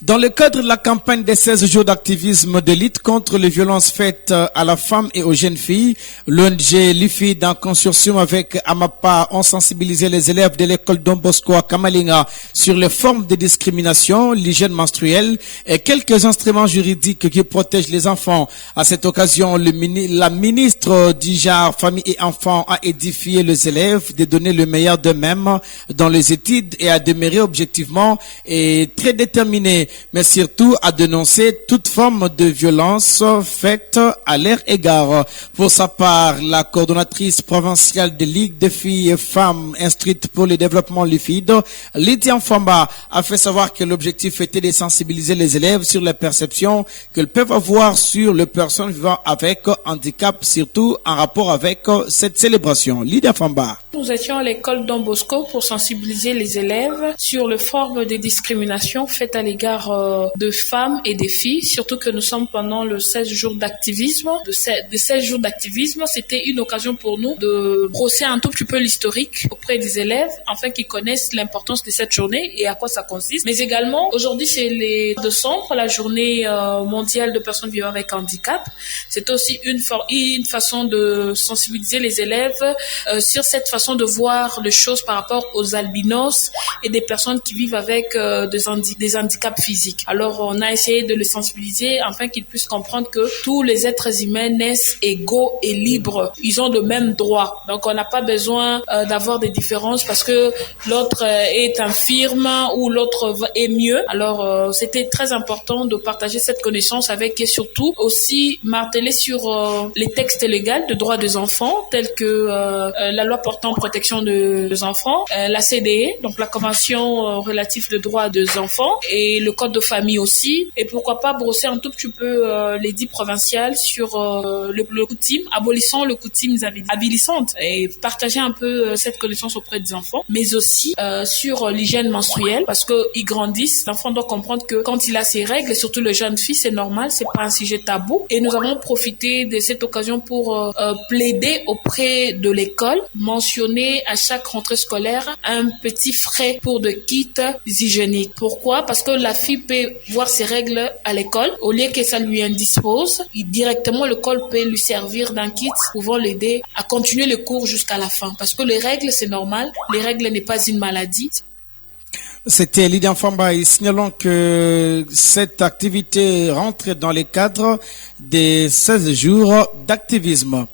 Dans le cadre de la campagne des 16 jours d'activisme de lutte contre les violences faites à la femme et aux jeunes filles, l'ONG LIFID en consortium avec AMAPA ont sensibilisé les élèves de l'école Don Bosco à Kamalinga sur les formes de discrimination, l'hygiène menstruelle et quelques instruments juridiques qui protègent les enfants. À cette occasion, la ministre du Genre, Famille et Enfants a édifié les élèves de donner le meilleur d'eux-mêmes dans les études et à demeurer objectivement et très déterminés, mais surtout à dénoncer toute forme de violence faite à leur égard. Pour sa part, la coordonnatrice provinciale de Ligue des filles et femmes instruites pour le développement LIFID, Lydia Mfamba, a fait savoir que l'objectif était de sensibiliser les élèves sur les perceptions qu'elles peuvent avoir sur les personnes vivant avec handicap, surtout en rapport avec cette célébration. Lydia Mfamba. Nous étions à l'école Don Bosco pour sensibiliser les élèves sur les formes de discrimination faites à l'égard de femmes et des filles, surtout que nous sommes pendant le 16 jours d'activisme. De 16 jours d'activisme, c'était une occasion pour nous de brosser un tout petit peu l'historique auprès des élèves, afin qu'ils connaissent l'importance de cette journée et à quoi ça consiste. Mais également, aujourd'hui, c'est le 2 décembre, la journée mondiale de personnes vivant avec handicap. C'est aussi une façon de sensibiliser les élèves sur cette façon de voir les choses par rapport aux albinos et des personnes qui vivent avec des handicaps physiques. Alors, on a essayé de les sensibiliser afin qu'ils puissent comprendre que tous les êtres humains naissent égaux et libres. Ils ont le même droit. Donc, on n'a pas besoin d'avoir des différences parce que l'autre est infirme ou l'autre est mieux. Alors, c'était très important de partager cette connaissance avec et surtout aussi marteler sur les textes légaux de droits des enfants tels que la loi portant protection des enfants, la CDE, donc la Convention relative des droits des enfants et le Code de famille aussi. Et pourquoi pas brosser un tout petit peu l'édit provincial sur le coutume, abolissant le coutume habilissante et partager un peu cette connaissance auprès des enfants, mais aussi sur l'hygiène menstruelle parce qu'ils grandissent. L'enfant doit comprendre que quand il a ses règles, et surtout le jeune fille, c'est normal, c'est pas un sujet tabou. Et nous avons profité de cette occasion pour plaider auprès de l'école, mentionner à chaque rentrée scolaire un petit frais pour de kits hygiéniques. Pourquoi? Parce que la fille peut voir ses règles à l'école, au lieu que ça lui indispose, directement l'école peut lui servir d'un kit pouvant l'aider à continuer le cours jusqu'à la fin. Parce que les règles, c'est normal, les règles n'est pas une maladie. C'était Lydia Mfamba et signalons que cette activité rentre dans le cadre des 16 jours d'activisme.